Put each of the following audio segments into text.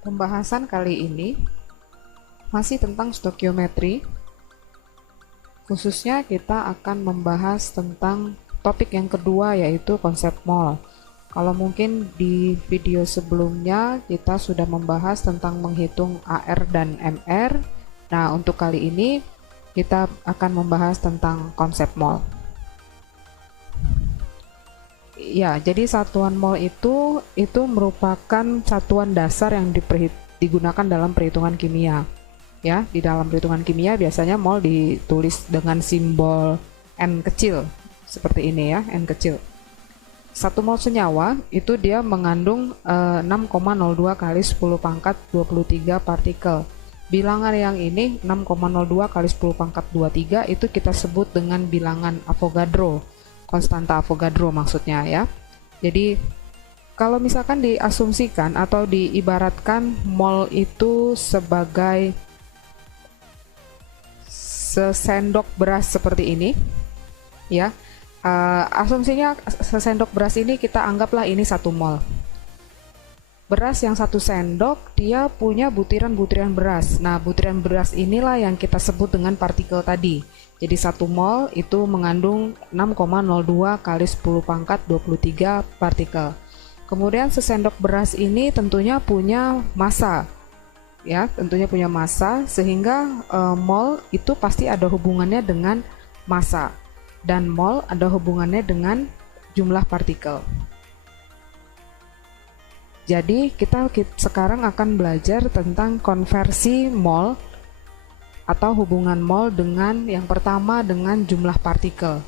Pembahasan kali ini masih tentang stokiometri. Khususnya kita akan membahas tentang topik yang kedua, yaitu konsep mol. Kalau mungkin di video sebelumnya kita sudah membahas tentang menghitung AR dan MR. Nah, untuk kali ini kita akan membahas tentang konsep mol. Ya, jadi satuan mol itu merupakan satuan dasar yang digunakan dalam perhitungan kimia. Ya, di dalam perhitungan kimia biasanya mol ditulis dengan simbol N kecil seperti ini ya, N kecil. 1 mol senyawa itu dia mengandung 6,02 kali 10 pangkat 23 partikel. Bilangan yang ini 6,02 kali 10 pangkat 23 itu kita sebut dengan bilangan Avogadro. Konstanta Avogadro maksudnya ya. Jadi kalau misalkan diasumsikan atau diibaratkan mol itu sebagai sesendok beras seperti ini ya, asumsinya sesendok beras ini kita anggaplah ini 1 mol. Beras yang 1 sendok dia punya butiran-butiran beras. Nah, butiran beras inilah yang kita sebut dengan partikel tadi. Jadi 1 mol itu mengandung 6,02 kali 10 pangkat 23 partikel. Kemudian sesendok beras ini tentunya punya massa. Ya, tentunya punya massa sehingga mol itu pasti ada hubungannya dengan massa dan mol ada hubungannya dengan jumlah partikel. Jadi kita sekarang akan belajar tentang konversi mol atau hubungan mol dengan yang pertama dengan jumlah partikel.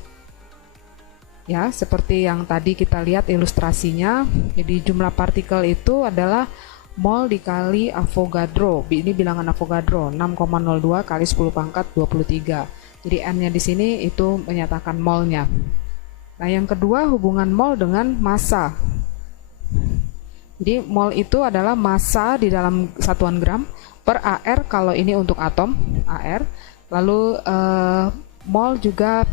Ya, seperti yang tadi kita lihat ilustrasinya. Jadi jumlah partikel itu adalah mol dikali Avogadro. Ini bilangan Avogadro, 6,02 kali 10 pangkat 23. Jadi N-nya di sini itu menyatakan molnya. Nah, yang kedua hubungan mol dengan massa. Jadi mol itu adalah massa di dalam satuan gram per AR kalau ini untuk atom AR. Lalu mol juga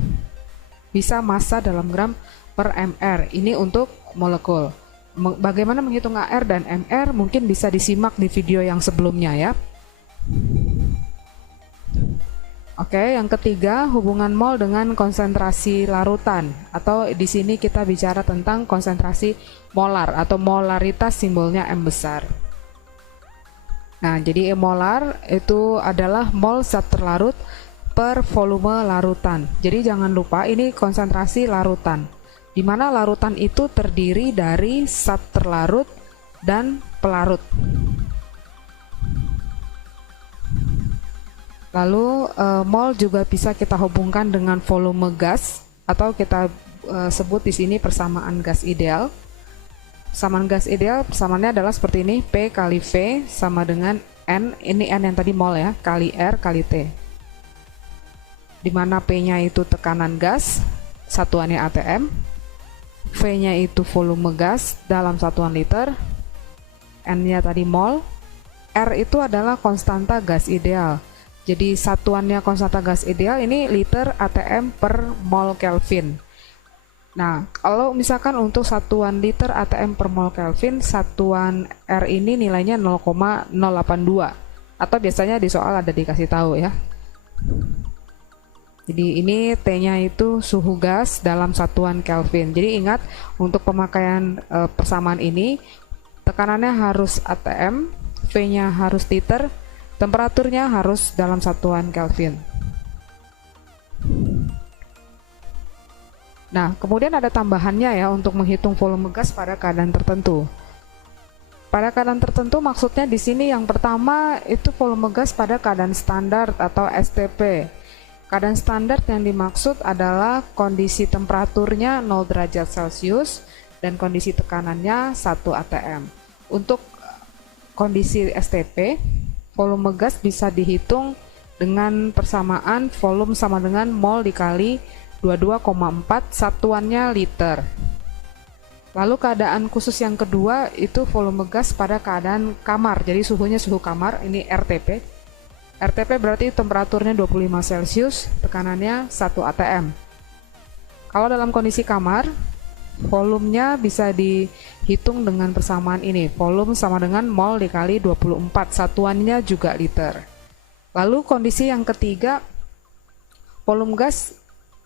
bisa massa dalam gram per MR. Ini untuk molekul. Bagaimana menghitung AR dan MR mungkin bisa disimak di video yang sebelumnya ya. Oke, yang ketiga hubungan mol dengan konsentrasi larutan, atau di sini kita bicara tentang konsentrasi molar atau molaritas, simbolnya M besar. Nah, jadi molar itu adalah mol zat terlarut per volume larutan. Jadi jangan lupa ini konsentrasi larutan, di mana larutan itu terdiri dari zat terlarut dan pelarut. Lalu mol juga bisa kita hubungkan dengan volume gas atau kita sebut di sini persamaan gas ideal. Persamaan gas ideal persamaannya adalah seperti ini, P kali V sama dengan N, ini N yang tadi mol ya, kali R kali T. Di mana P-nya itu tekanan gas, satuannya atm, V-nya itu volume gas dalam satuan liter, N-nya tadi mol, R itu adalah konstanta gas ideal. Jadi satuannya konstanta gas ideal ini liter atm per mol Kelvin. Nah, kalau misalkan untuk satuan liter atm per mol Kelvin, satuan R ini nilainya 0,082 atau biasanya di soal ada dikasih tahu ya. Jadi ini T-nya itu suhu gas dalam satuan Kelvin. Jadi ingat untuk pemakaian persamaan ini tekanannya harus atm, V-nya harus liter, temperaturnya harus dalam satuan Kelvin. Nah, kemudian ada tambahannya ya untuk menghitung volume gas pada keadaan tertentu. Pada keadaan tertentu maksudnya di sini yang pertama itu volume gas pada keadaan standar atau STP. Keadaan standar yang dimaksud adalah kondisi temperaturnya 0 derajat Celcius dan kondisi tekanannya 1 atm. Untuk kondisi STP, volume gas bisa dihitung dengan persamaan volume sama dengan mol dikali 22,4, satuannya liter. Lalu keadaan khusus yang kedua itu volume gas pada keadaan kamar. Jadi suhunya suhu kamar, ini RTP. RTP berarti temperaturnya 25 Celcius, tekanannya 1 atm. Kalau dalam kondisi kamar, Volumenya bisa dihitung dengan persamaan ini. Volume sama dengan mol dikali 24, satuannya juga liter. Lalu kondisi yang ketiga, volume gas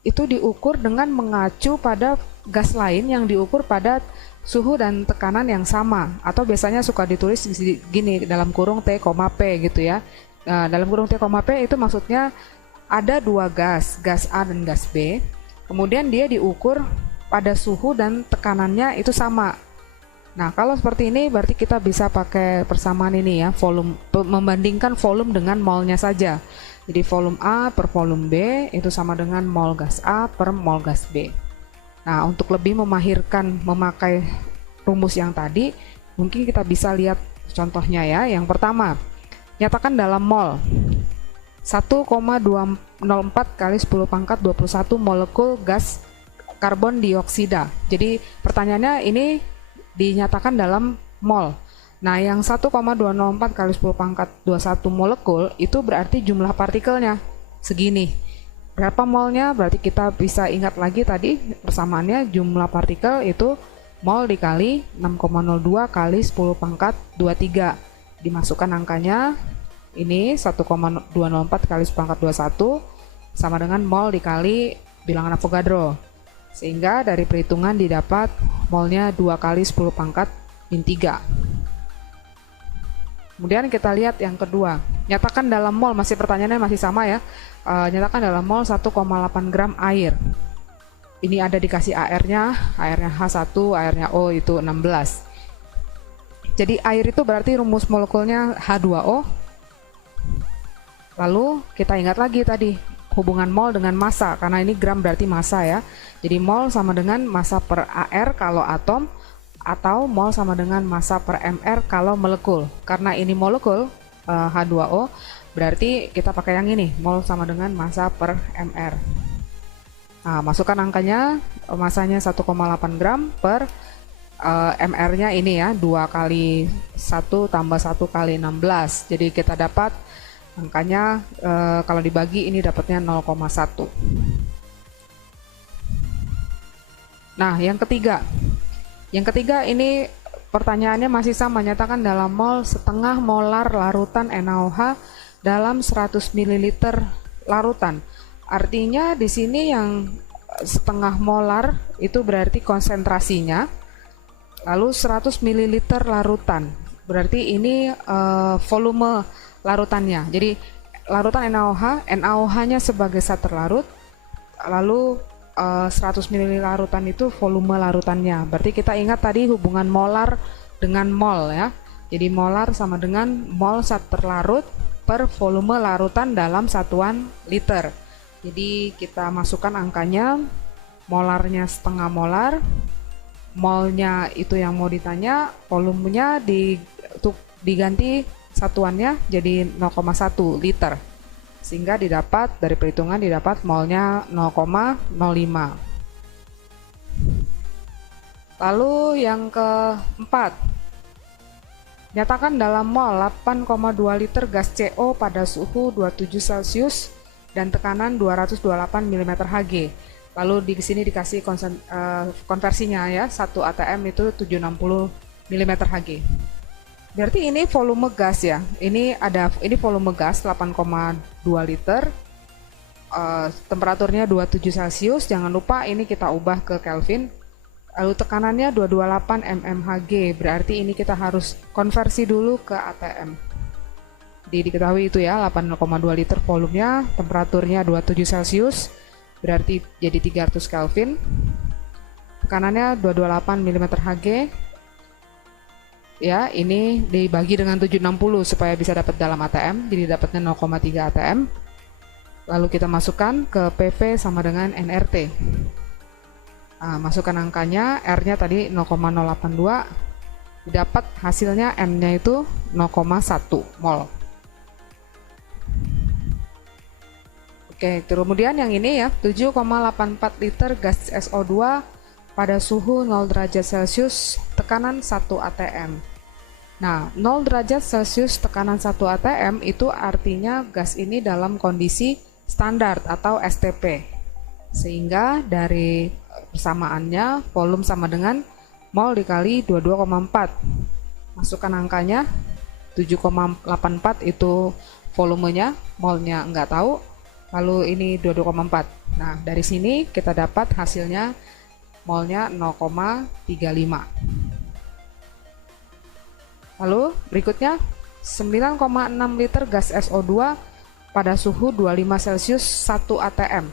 itu diukur dengan mengacu pada gas lain yang diukur pada suhu dan tekanan yang sama, atau biasanya suka ditulis gini dalam kurung T, P gitu ya. Nah, dalam kurung T, P itu maksudnya ada dua gas, gas A dan gas B. Kemudian dia diukur pada suhu dan tekanannya itu sama. Nah, kalau seperti ini berarti kita bisa pakai persamaan ini ya, volume, membandingkan volume dengan molnya saja. Jadi volume A per volume B itu sama dengan mol gas A per mol gas B. Nah, untuk lebih memahirkan memakai rumus yang tadi, mungkin kita bisa lihat contohnya ya. Yang pertama, nyatakan dalam mol 1,204 kali 10 pangkat 21 molekul gas karbon dioksida. Jadi pertanyaannya ini dinyatakan dalam mol. Nah, yang 1,204 kali 10 pangkat 21 molekul itu berarti jumlah partikelnya segini. Berapa molnya? Berarti kita bisa ingat lagi tadi persamaannya, jumlah partikel itu mol dikali 6,02 kali 10 pangkat 23. Dimasukkan angkanya, ini 1,204 kali 10 pangkat 21 sama dengan mol dikali bilangan Avogadro. Sehingga dari perhitungan didapat molnya 2 kali 10 pangkat min 3. Kemudian kita lihat yang kedua, nyatakan dalam mol, masih pertanyaannya masih sama ya. Nyatakan dalam mol 1,8 gram air. Ini ada dikasih airnya H1, airnya O itu 16. Jadi air itu berarti rumus molekulnya H2O. Lalu kita ingat lagi tadi hubungan mol dengan massa, karena ini gram berarti massa ya. Jadi mol sama dengan massa per AR kalau atom, atau mol sama dengan massa per mr kalau molekul. Karena ini molekul H2O, berarti kita pakai yang ini, mol sama dengan massa per mr. Nah, masukkan angkanya, massanya 1,8 gram per mr-nya ini ya, 2 kali 1 tambah 1 kali 16. Jadi kita dapat angkanya kalau dibagi ini dapatnya 0,1. Nah, yang ketiga. Yang ketiga ini pertanyaannya masih sama, nyatakan dalam mol setengah molar larutan NaOH dalam 100 ml larutan. Artinya di sini yang setengah molar itu berarti konsentrasinya, lalu 100 ml larutan. Berarti ini volume larutannya. Jadi larutan NaOH-nya sebagai zat terlarut, lalu 100 ml larutan itu volume larutannya. Berarti kita ingat tadi hubungan molar dengan mol ya. Jadi molar sama dengan mol zat terlarut per volume larutan dalam satuan liter. Jadi kita masukkan angkanya, molarnya setengah molar, molnya itu yang mau ditanya, volumenya diganti satuannya jadi 0,1 liter. Sehingga didapat dari perhitungan didapat molnya 0,05. Lalu yang keempat, nyatakan dalam mol 8,2 liter gas CO pada suhu 27 Celcius dan tekanan 228 mm Hg. Lalu di sini dikasih konversinya ya, 1 atm itu 760 mm Hg. Berarti ini volume gas ya. Ini volume gas 8,2 liter. Temperaturnya 27 Celcius. Jangan lupa ini kita ubah ke Kelvin. Lalu tekanannya 228 mmHg. Berarti ini kita harus konversi dulu ke atm. Diketahui itu ya, 8,2 liter volumenya, temperaturnya 27 Celcius. Berarti jadi 300 Kelvin. Tekanannya 228 mm Hg. Ya, ini dibagi dengan 760 supaya bisa dapat dalam ATM, jadi dapatnya 0,3 ATM. Lalu kita masukkan ke PV sama dengan nRT. Nah, masukkan angkanya, R-nya tadi 0,082, dapat hasilnya M-nya itu 0,1 mol. Oke, kemudian yang ini ya, 7,84 liter gas SO2 pada suhu 0 derajat Celcius, tekanan 1 atm. Nah, 0 derajat Celcius tekanan 1 atm itu artinya gas ini dalam kondisi standar atau STP. Sehingga dari Persamaannya volume sama dengan mol dikali 22,4. Masukkan angkanya 7,84 itu volumenya, molnya nggak tahu. Lalu ini 22,4. Nah, dari sini kita dapat hasilnya molnya 0,35. Lalu berikutnya 9,6 liter gas SO2 pada suhu 25 Celcius 1 atm.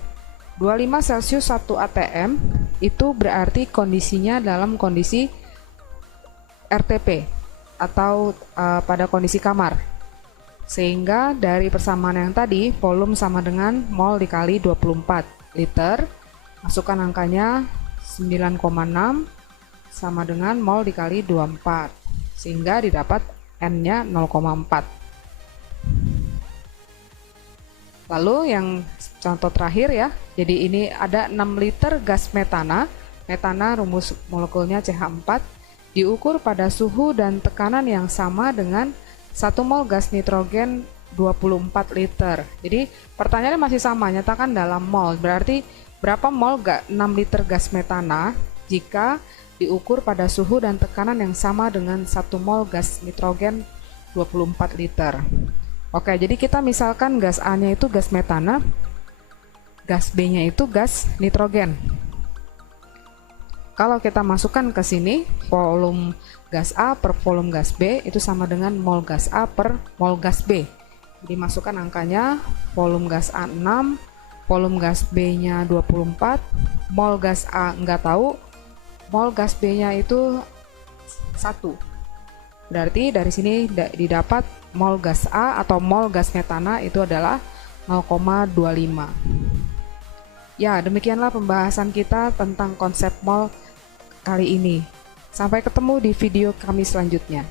25 Celcius 1 atm itu berarti kondisinya dalam kondisi RTP atau pada kondisi kamar. Sehingga dari persamaan yang tadi, volume sama dengan mol dikali 24 liter. Masukkan angkanya 9,6 sama dengan mol dikali 24. Sehingga didapat N-nya 0,4. Lalu yang contoh terakhir ya, jadi ini ada 6 liter gas metana. Metana rumus molekulnya CH4, diukur pada suhu dan tekanan yang sama dengan 1 mol gas nitrogen 24 liter. Jadi pertanyaannya masih sama, nyatakan dalam mol. Berarti berapa mol 6 liter gas metana jika diukur pada suhu dan tekanan yang sama dengan 1 mol gas nitrogen 24 liter. Oke, jadi kita misalkan gas A-nya itu gas metana, gas B-nya itu gas nitrogen. Kalau kita masukkan ke sini, volume gas A per volume gas B itu sama dengan mol gas A per mol gas B. Jadi masukkan angkanya, volume gas A 6, volume gas B-nya 24, mol gas A nggak tahu, mol gas B-nya itu 1. Berarti dari sini didapat mol gas A atau mol gas metana itu adalah 0,25. Ya, demikianlah pembahasan kita tentang konsep mol kali ini. Sampai ketemu di video kami selanjutnya.